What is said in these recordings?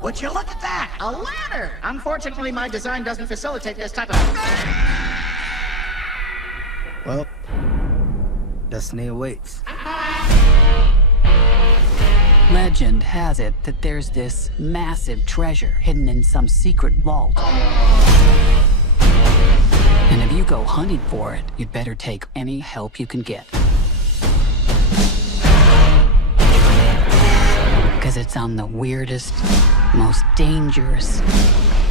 Would you look at that? A ladder! Unfortunately, my design doesn't facilitate this type of... Well, destiny awaits. Legend has it that there's this massive treasure hidden in some secret vault. And if you go hunting for it, you'd better take any help you can get. Because it's on the weirdest, most dangerous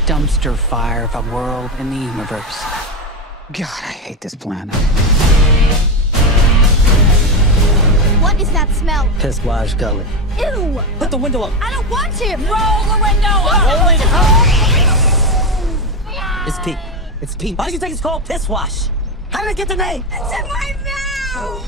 dumpster fire of a world in the universe. God, I hate this planet. What is that smell? Piss wash gully. Ew! Put the window up. I don't want to! Roll the window up! It's Pete. It's Pete. Why do you think it's called piss wash? How did it get the name? It's in my mouth!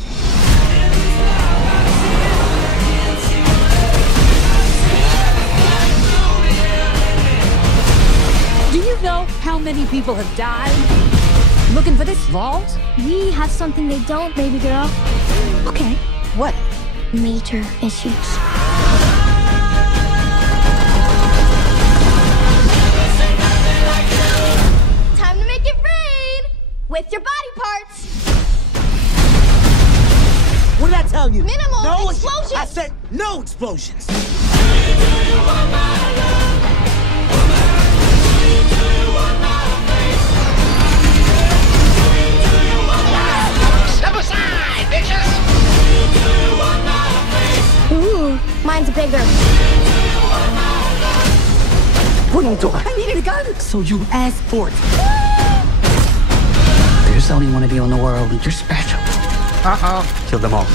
Do you know how many people have died looking for this vault? We have something they don't, baby girl. Okay, what? Major issues. Time to make it rain! With your body parts! What did I tell you? Minimal no explosions! I said no explosions! Step aside, bitches! Ooh, mine's bigger. What are you doing? I needed a gun, so you asked for it. There's only one of you in the world, and you're special. Uh-oh. Kill them all.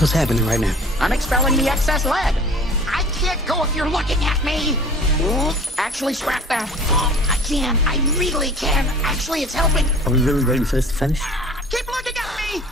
What's happening right now? I'm expelling the excess lead. I can't go if you're looking at me. Actually, scrap that. I can. I really can. Actually, it's helping. Are we really ready for this to finish? Keep looking at me.